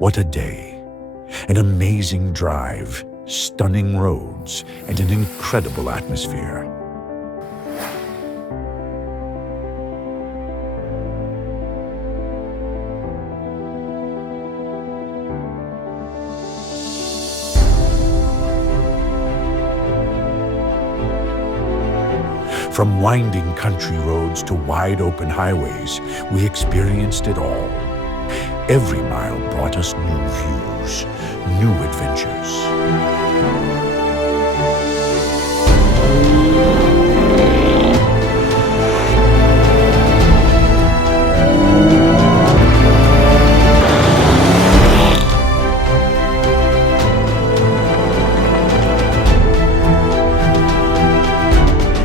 What a day! An amazing drive, stunning roads, and an incredible atmosphere. From winding country roads to wide-open highways, we experienced it all. Every mile brought us new views, new adventures.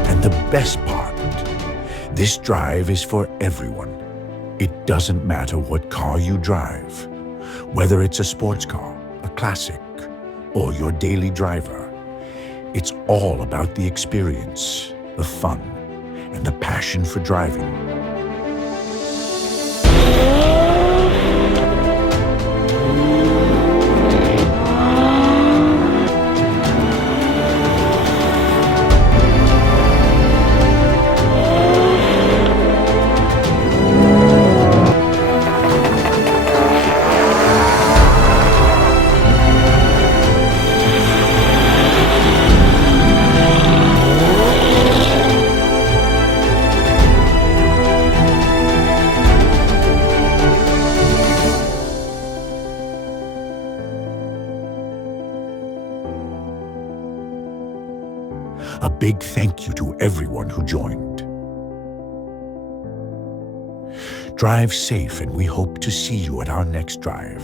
And the best part, this drive is for everyone. It doesn't matter what car you drive, whether it's a sports car, a classic, or your daily driver. It's all about the experience, the fun, and the passion for driving. A big thank you to everyone who joined. Drive safe, and we hope to see you at our next drive.